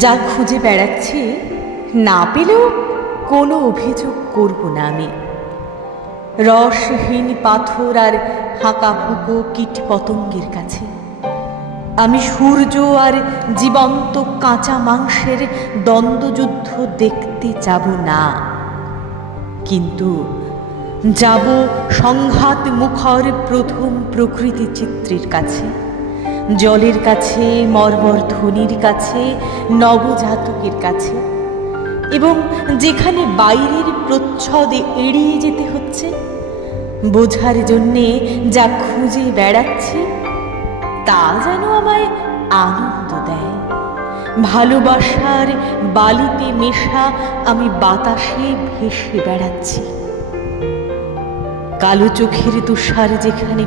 যা খুঁজে বেড়াচ্ছি না পেলেও কোনো অভিযোগ করব না আমি। রসহীন পাথর আর হাঁকাফুঁকো কীট পতঙ্গের কাছে আমি সূর্য আর জীবন্ত কাঁচা মাংসের দ্বন্দ্বযুদ্ধ দেখতে যাব না, কিন্তু যাব সংঘাত মুখর প্রথম প্রকৃতি চিত্রের কাছে, জলের কাছে, মর্মর ধ্বনির কাছে, নবজাতকের কাছে, এবং যেখানে বাইরের প্রচ্ছদে এড়িয়ে যেতে হচ্ছে বোঝার জন্যে যা খুঁজে বেড়াচ্ছি তা যেন আমায় আনন্দ দেয়। ভালোবাসার বালিতে মেশা আমি বাতাসে ভেসে বেড়াচ্ছি। কালো চোখের তুষার যেখানে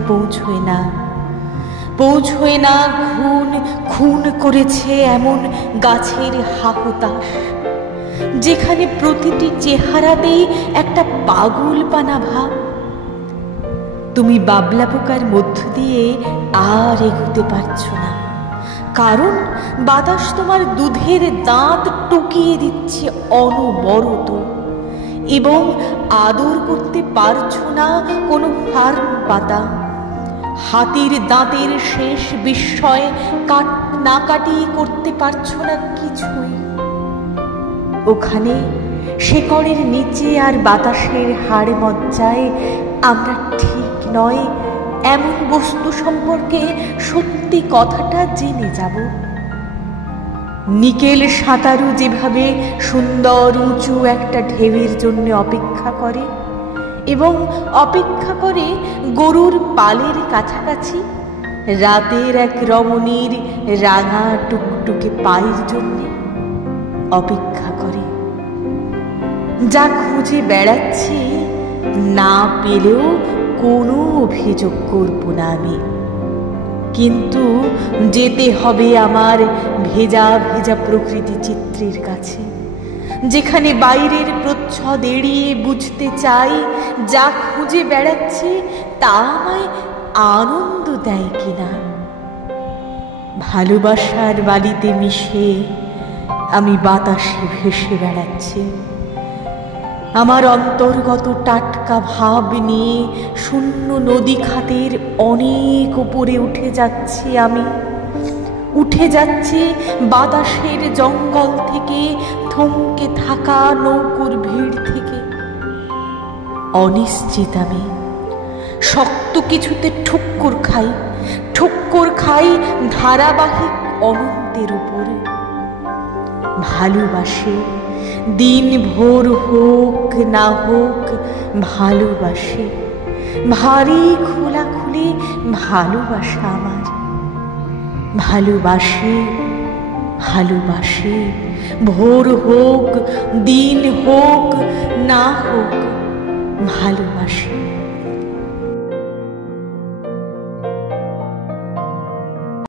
পৌঁছয় না খুন খুন করেছে এমন গাছের হাহুতাশ, যেখানে প্রতিটি চেহারাতেই একটা পাগলপানা ভাব। তুমি বাবলা পোকার মধ্য দিয়ে আর এগোতে পারছো না, কারণ বাতাস তোমার দুধের দাঁত টুকিয়ে দিচ্ছে অনবরত, এবং আদর করতে পারছো না কোনো ফার্ন পাতা। হাতির দাঁতের শেষ বিস্ময় না কাটিয়ে করতে পারছো না কিছুই। ওখানে শেকড়ের নিচে আর বাতাসের হাড় মজ্জায় আমরা ঠিক নয় এমন বস্তু সম্পর্কে সত্যি কথাটা জেনে যাব। নিকেল সাঁতারু যেভাবে সুন্দর উঁচু একটা ঢেউয়ের জন্য অপেক্ষা করে এবং অপেক্ষা করে গরুর পালের কাছাকাছি রাতের এক রমণীর রাঙা টুকটুকে পায়ের জন্য অপেক্ষা করে, যা খুঁজে বেড়াচ্ছি না পেলেও কোনো অভিযোগ করব না আমি, কিন্তু যেতে হবে আমার ভেজা ভেজা প্রকৃতি চিত্রের কাছে, যেখানে বাইরের প্রচ্ছদ এড়িয়ে বুঝতে চাই যা খুঁজে বেড়াচ্ছি তা আমায় আনন্দ দেয় কিনা। ভালোবাসার বালিতে মিশে আমি বাতাসে ভেসে বেড়াচ্ছি। আমার অন্তর্গত টাটকা ভাব নিয়ে শূন্য নদী খাতের অনেক উপরে উঠে যাচ্ছি আমি, উঠে যাচ্ছি বাতাসের জঙ্গল থেকে, থমকে থাকা নৌকোর ভিড় থেকে। অনিশ্চিত আমি, শক্ত কিছুতে ঠুক্কর খাই ধারাবাহিক অনন্তের উপরে। ভালোবাসি, দিন ভোর হোক না হোক ভালোবাসি, ভারী খোলাখুলি ভালোবাসা আমার। ভালোবাসি, ভোর হোক দিন হোক না হোক ভালোবাসি।